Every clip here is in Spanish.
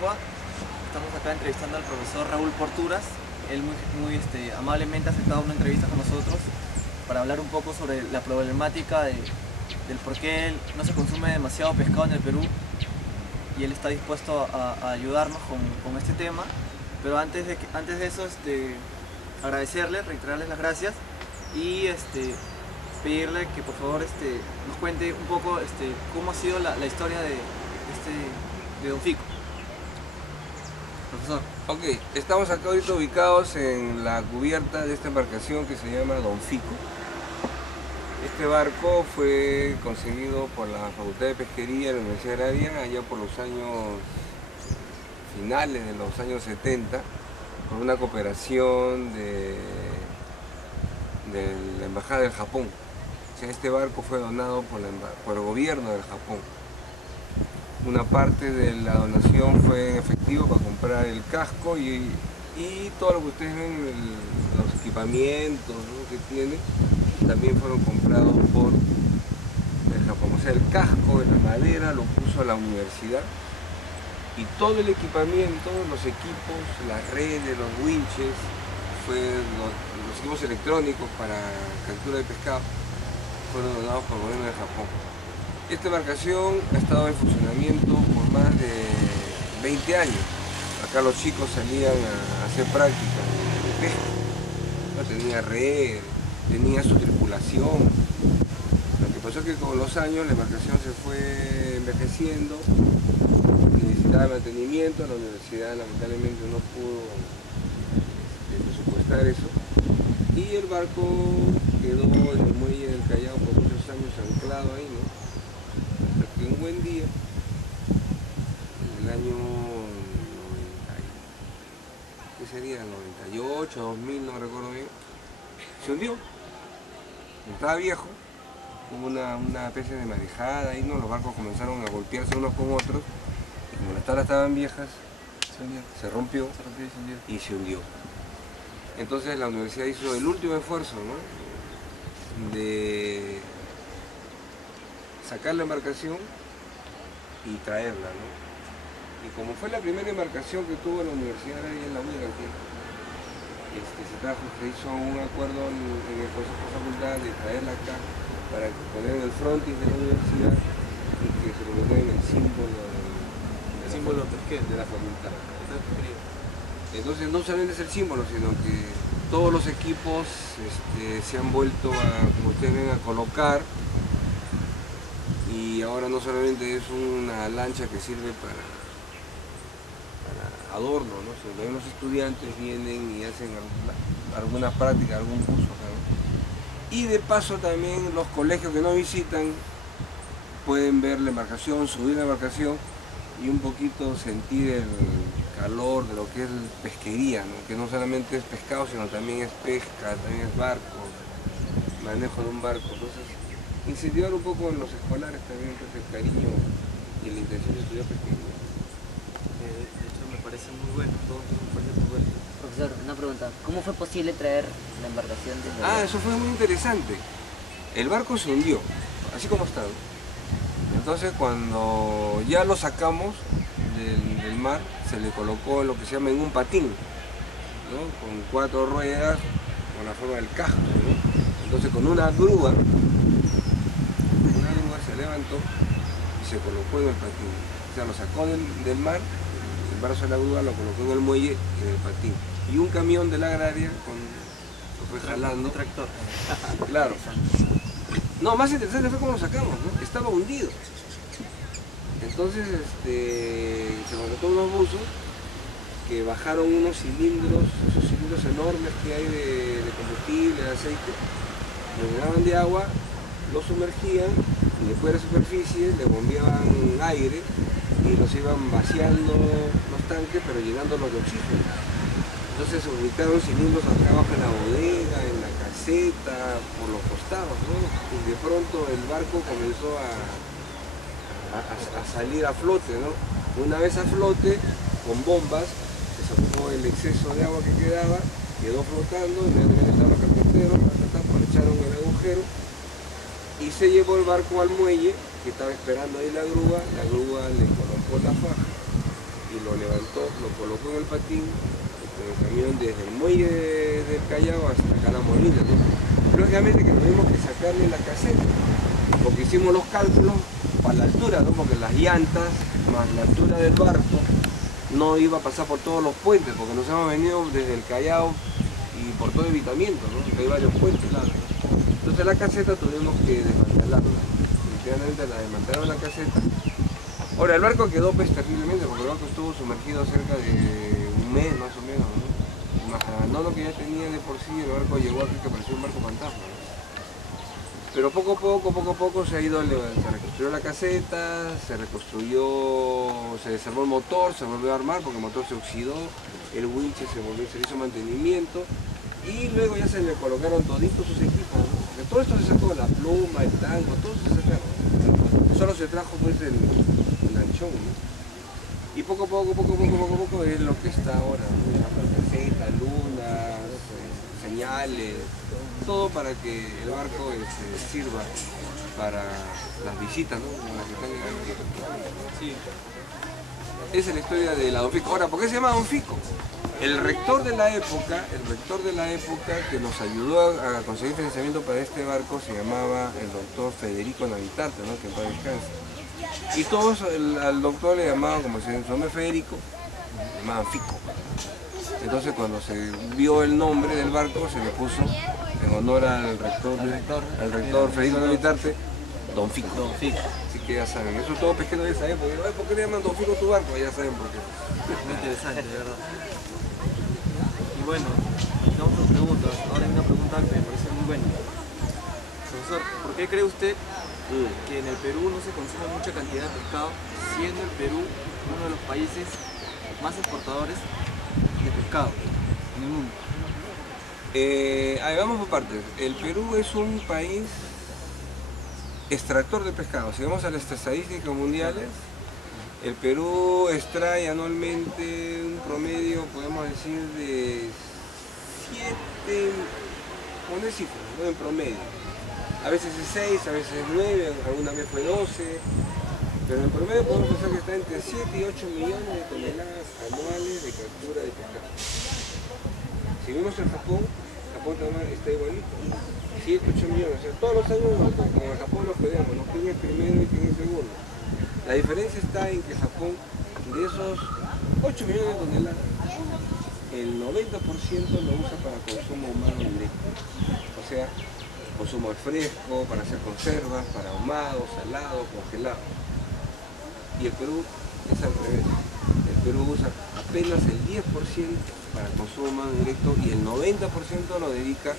lengua. Estamos acá entrevistando al profesor Raúl Porturas. Él muy amablemente ha aceptado una entrevista con nosotros para hablar un poco sobre la problemática del por qué no se consume demasiado pescado en el Perú, y él está dispuesto a ayudarnos con este tema. Pero antes de eso, agradecerle, reiterarles las gracias y pedirle que por favor nos cuente un poco cómo ha sido la historia de Don Fico. Profesor. Ok, estamos acá ahorita ubicados en la cubierta de esta embarcación que se llama Don Fico. Este barco fue conseguido por la Facultad de Pesquería de la Universidad Agraria allá por los años finales de los años 70, por una cooperación de la Embajada del Japón. O sea, este barco fue donado por el gobierno del Japón. Una parte de la donación fue en efectivo para comprar el casco y todo lo que ustedes ven, los equipamientos, ¿no?, que tiene, también fueron comprados por el Japón. O sea, el casco de la madera lo puso la universidad y todo el equipamiento, los equipos, las redes, los winches, los equipos electrónicos para captura de pescado fueron donados por el gobierno de Japón. Esta embarcación ha estado en funcionamiento por más de 20 años. Acá los chicos salían a hacer prácticas de pesca. No tenía red, tenía su tripulación. Lo que pasó es que con los años la embarcación se fue envejeciendo, necesitaba mantenimiento, la universidad lamentablemente no pudo presupuestar eso, y el barco quedó en el muelle del Callao por muchos años anclado ahí, ¿no? Hasta que un buen día, en el año 90, ¿qué sería? 98, 2000, no me recuerdo bien, se hundió. Estaba viejo, hubo una especie de marejada y, ¿no?, los barcos comenzaron a golpearse unos con otros, y como las tablas estaban viejas, se rompió y se hundió. Entonces la universidad hizo el último esfuerzo, ¿no?, de sacar la embarcación y traerla, ¿no? Y como fue la primera embarcación que tuvo la universidad ahí en la UNIRA, se hizo un acuerdo en el Consejo de Facultad de traerla acá para poner en el frontis de la universidad y que se convirtió en el símbolo de la facultad. Entonces no solamente es el símbolo, sino que todos los equipos se han vuelto como ustedes ven, a colocar, y ahora no solamente es una lancha que sirve para adorno, ¿no?, sino también los estudiantes vienen y hacen alguna práctica, algún curso acá, ¿no? Y de paso también los colegios que no visitan pueden ver la embarcación, subir la embarcación y un poquito sentir el calor de lo que es pesquería, ¿no?, que no solamente es pescado, sino también es pesca, también es barco, manejo de un barco. Entonces, incentivar un poco en los escolares también, pues, el cariño y la intención de estudiar pesquería. De hecho me parece muy bueno, todo me parece muy bueno. Profesor, una pregunta, ¿cómo fue posible traer la embarcación desde allá? Eso fue muy interesante. El barco se hundió, así como está, ¿no? Entonces cuando ya lo sacamos del mar, se le colocó lo que se llama en un patín, ¿no?, con 4 ruedas, con la forma del casco, ¿no? Entonces con una grúa se levantó y se colocó en el patín. O sea, lo sacó del mar, el brazo de la grúa lo colocó en el muelle y en el patín. Y un camión de la agraria lo fue jalando. Un tractor. Claro. No, más interesante fue cómo lo sacamos, ¿no? Estaba hundido. Entonces se contrató unos buzos que bajaron unos cilindros, esos cilindros enormes que hay de combustible, de aceite, lo llenaban de agua, lo sumergían y después de la superficie le bombeaban aire y los iban vaciando los tanques, pero llenándolos de oxígeno. Entonces se ubicaron cilindros acá abajo en la bodega, en la caseta, por los costados, ¿no? Y de pronto el barco comenzó a salir a flote, ¿no? Una vez a flote, con bombas, se sacó el exceso de agua que quedaba, quedó flotando, inmediatamente estaban los carpinteros, echaron el agujero y se llevó el barco al muelle, que estaba esperando ahí la grúa le colocó la faja y lo levantó, lo colocó en el patín, con el camión desde el muelle del Callao hasta Cala Molina, ¿no? Lógicamente que tuvimos que sacarle la caseta, porque hicimos los cálculos para la altura, ¿no? Porque las llantas más la altura del barco no iba a pasar por todos los puentes, porque nos hemos venido desde el Callao y por todo evitamiento, ¿no? Porque hay varios puentes. Claro. Entonces la caseta tuvimos que desmantelarla. Definitivamente la desmantelaron la caseta. Ahora el barco quedó pues terriblemente, porque el barco estuvo sumergido cerca de un mes más o menos, ¿no? Más el abandono que ya tenía de por sí, el barco llegó a que parecía un barco fantasma, ¿no? Pero poco a poco se ha ido, se reconstruyó la caseta, se reconstruyó, se desarmó el motor, se volvió a armar porque el motor se oxidó, el winche se le hizo mantenimiento y luego ya se le colocaron toditos sus equipos, ¿no? De todo esto se sacó la pluma, el tango, todo se sacaron. Solo se trajo pues el anchón, ¿no? Y poco a poco es lo que está ahora, ¿no? La caseta, lunas, señales, todo para que el barco sirva para las visitas, ¿no? Como las que están en sí. Esa es la historia de la Don Fico. Ahora, ¿por qué se llama Don Fico? El rector de la época que nos ayudó a conseguir financiamiento para este barco se llamaba el doctor Federico Navitarte, ¿no? Que en paz descanse. Y todos al doctor le llamaban, como si su nombre Federico, le llamaban Fico. Entonces cuando se vio el nombre del barco se le puso en honor al rector Federico Navitarte, Don Fico. Don Fico. Así que ya saben, eso todo pesquero ya saben, porque ¿por qué le llaman Don Fico tu barco? Ya saben por qué. Muy interesante, de verdad. Y bueno, tenemos dos preguntas. Ahora hay una pregunta que me parece muy buena. Profesor, ¿por qué cree usted que en el Perú no se consume mucha cantidad de pescado, siendo el Perú uno de los países más exportadores de pescado en el mundo? Vamos por partes. El Perú es un país extractor de pescado. Si vamos a las estadísticas mundiales, el Perú extrae anualmente un promedio, podemos decir, de 7, poner cifras, ¿no? En promedio. A veces es 6, a veces es 9, alguna vez fue 12, pero en promedio podemos pensar que está entre 7 y 8 millones de toneladas anuales de captura de pescado. Si vemos en Japón también está igualito, 7, 8 millones, o sea, todos los años como en Japón nos peleamos, ¿no? ¿Quién es primero y quién es segundo? La diferencia está en que Japón, de esos 8 millones de toneladas, el 90% lo usa para consumo humano directo, o sea, consumo de fresco, para hacer conservas, para ahumado, salado, congelado. Y el Perú es al revés. El Perú usa apenas el 10% para consumo humano directo y el 90% lo dedica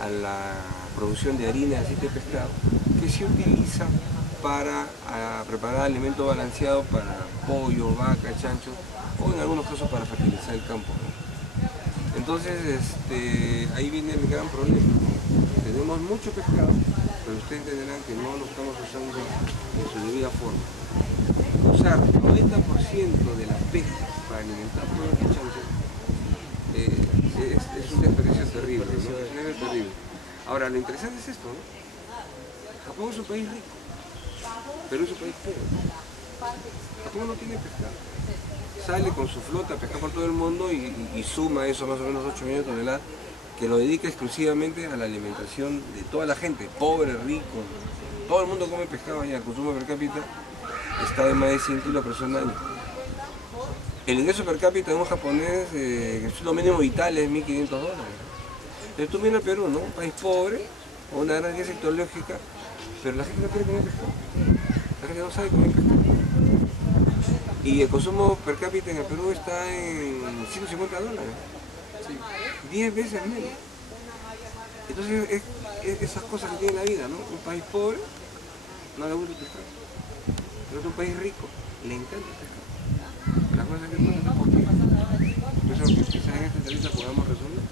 a la producción de harina de aceite de pescado, que se utiliza para preparar alimento balanceado para pollo, vaca, chancho o en algunos casos para fertilizar el campo, ¿no? Entonces ahí viene el gran problema. Tenemos mucho pescado, pero ustedes entenderán que no lo estamos usando en su debida forma. Usar el 90% de la pesca para alimentar todo el chancho es un desperdicio terrible, ¿no? Es un desperdicio terrible. Ahora, lo interesante es esto, ¿no? Japón es un país rico, pero es un país pobre. Japón no tiene pescado. Sale con su flota a pescar por todo el mundo y suma eso más o menos 8 millones de toneladas, que lo dedica exclusivamente a la alimentación de toda la gente, pobre, rico. Todo el mundo come pescado allá, el consumo per cápita está de más de 100 kilos personas al año. El ingreso per cápita de un japonés, el sueldo mínimo vital es $1.500. Entonces tú miras al Perú, ¿no? Un país pobre, con una gran riqueza tecnológica, pero la gente no quiere comer pescado. La gente no sabe comer pescado. Y el consumo per cápita en el Perú está en $150. Sí. 10 veces menos. Entonces es esas cosas que tiene la vida, ¿no? Un país pobre no le gusta el pescado. Pero es un país rico, le encanta el pescado. La cosa es que no sé por qué. Yo creo que quizás en esta entrevista podamos resolver.